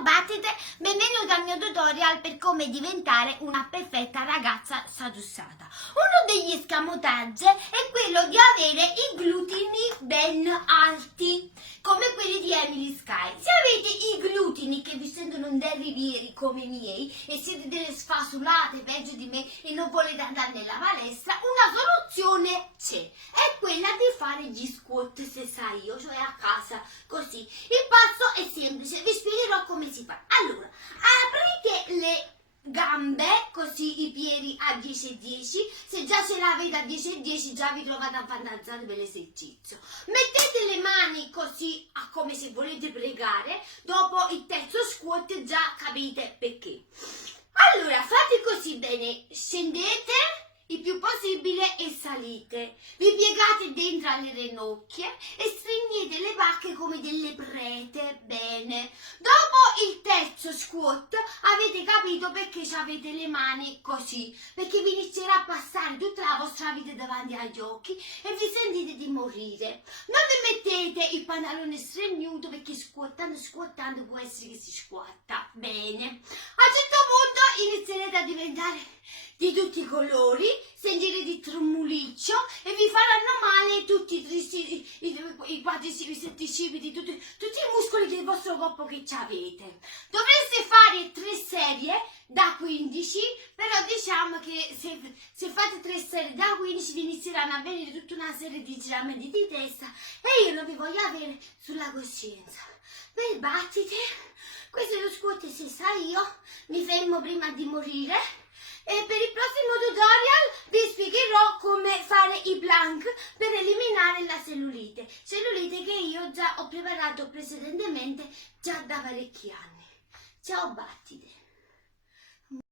Ciao Battite, benvenuto al mio tutorial per come diventare una perfetta ragazza saggiussata. Uno degli escamotage è quello di avere i glutini ben alti, come quelli di Emily Sky. Se avete i glutini che vi sentono dei rivieri come i miei e siete delle sfasulate peggio di me e non volete andare nella palestra, una soluzione c'è. È quella di fare gli squat, se sai io, cioè a casa, così. Il passo è semplice, vi spiegherò come si fa. Allora, aprite le gambe, così i piedi a 10 e 10. Se già ce l'avete a 10 e 10 già vi trovate avanzati per l'esercizio. Mettete le mani così come se volete pregare. Dopo il terzo squat già capite perché. Allora fate così bene, scendete il più possibile e salite, vi piegate dentro alle ranocchie e stringete le pacche come delle prete, bene. Dopo il terzo squat avete capito perché avete le mani così, perché vi inizierà a passare tutta la vostra vita davanti agli occhi e vi sentite di morire. Non vi mettete il pantalone stregnuto perché squattando può essere che si squatta, bene. A un certo punto inizierete a diventare di tutti i colori, sentirete il trumuliccio e vi faranno male tutti i quadricipiti, i setticipiti, tutti i muscoli del vostro corpo che avete. Dovreste fare 3 serie da 15, però diciamo che se fate 3 serie da 15 vi inizieranno a venire tutta una serie di giramenti di testa e io non vi voglio avere sulla coscienza. Beh, Battite, questo è lo squat se sai io, mi fermo prima di morire. E per il prossimo tutorial vi spiegherò come fare i plank per eliminare la cellulite che io già ho preparato precedentemente già da parecchi anni. Ciao Battite!